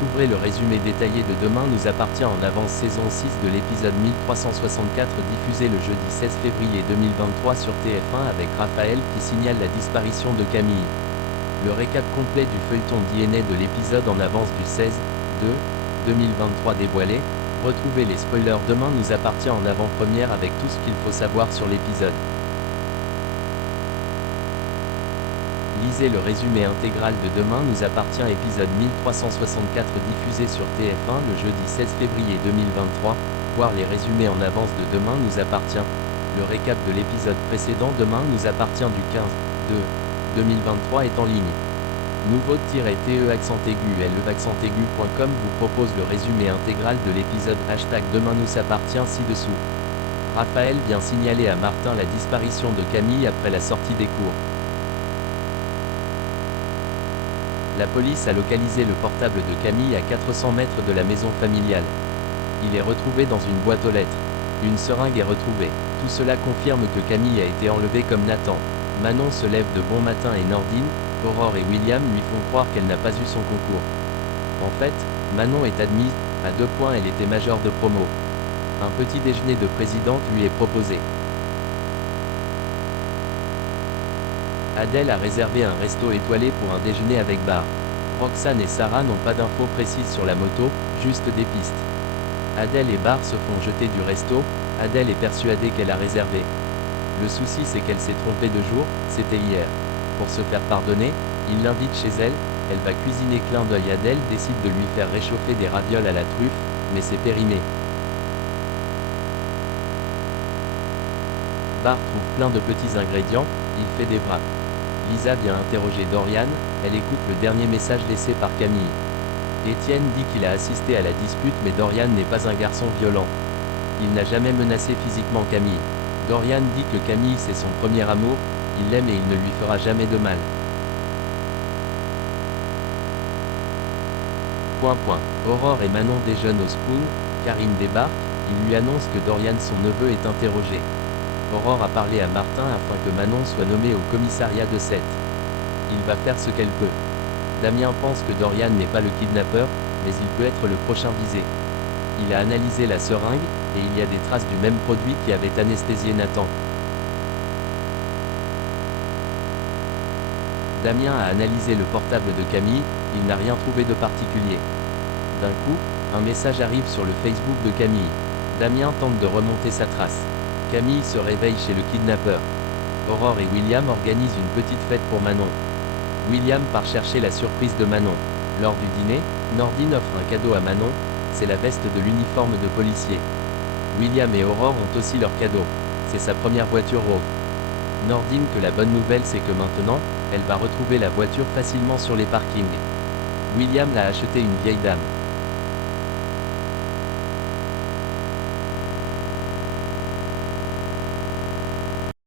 Découvrez le résumé détaillé de Demain nous appartient en avance saison 6 de l'épisode 1364 diffusé le jeudi 16 février 2023 sur TF1 avec Raphaël qui signale la disparition de Camille. Le récap complet du feuilleton DNA de l'épisode en avance du 16/2/2023 dévoilé. Retrouvez les spoilers Demain nous appartient en avant-première avec tout ce qu'il faut savoir sur l'épisode. Lisez le résumé intégral de Demain nous appartient épisode 1364 diffusé sur TF1 le jeudi 16 février 2023, voir les résumés en avance de Demain nous appartient. Le récap de l'épisode précédent Demain nous appartient du 15/2/2023 est en ligne. Nouveau-te-accent-aigu.com vous propose le résumé intégral de l'épisode #Demain nous appartient ci-dessous. Raphaël vient signaler à Martin la disparition de Camille après la sortie des cours. La police a localisé le portable de Camille à 400 mètres de la maison familiale. Il est retrouvé dans une boîte aux lettres. Une seringue est retrouvée. Tout cela confirme que Camille a été enlevée comme Nathan. Manon se lève de bon matin et Nordine, Aurore et William lui font croire qu'elle n'a pas eu son concours. En fait, Manon est admise, à 2 points elle était majeure de promo. Un petit déjeuner de présidente lui est proposé. Adèle a réservé un resto étoilé pour un déjeuner avec bar. Roxane et Sarah n'ont pas d'infos précises sur la moto, juste des pistes. Adèle et Bar se font jeter du resto, Adèle est persuadée qu'elle a réservé. Le souci c'est qu'elle s'est trompée de jour, c'était hier. Pour se faire pardonner, il l'invite chez elle, elle va cuisiner clin d'œil Adèle décide de lui faire réchauffer des ravioles à la truffe, mais c'est périmé. Bar trouve plein de petits ingrédients, il fait des wraps. Lisa vient interroger Dorian, elle écoute le dernier message laissé par Camille. Étienne dit qu'il a assisté à la dispute mais Dorian n'est pas un garçon violent. Il n'a jamais menacé physiquement Camille. Dorian dit que Camille c'est son premier amour, il l'aime et il ne lui fera jamais de mal. Aurore et Manon déjeunent au Spoon, Karim débarque, il lui annonce que Dorian son neveu est interrogé. Aurore a parlé à Martin afin que Manon soit nommée au commissariat de Sète. Il va faire ce qu'elle peut. Damien pense que Dorian n'est pas le kidnappeur, mais il peut être le prochain visé. Il a analysé la seringue, et il y a des traces du même produit qui avait anesthésié Nathan. Damien a analysé le portable de Camille, il n'a rien trouvé de particulier. D'un coup, un message arrive sur le Facebook de Camille. Damien tente de remonter sa trace. Camille se réveille chez le kidnappeur. Aurore et William organisent une petite fête pour Manon. William part chercher la surprise de Manon. Lors du dîner, Nordine offre un cadeau à Manon, c'est la veste de l'uniforme de policier. William et Aurore ont aussi leur cadeau. C'est sa première voiture rose. Nordine que la bonne nouvelle c'est que maintenant, elle va retrouver la voiture facilement sur les parkings. William l'a acheté une vieille dame.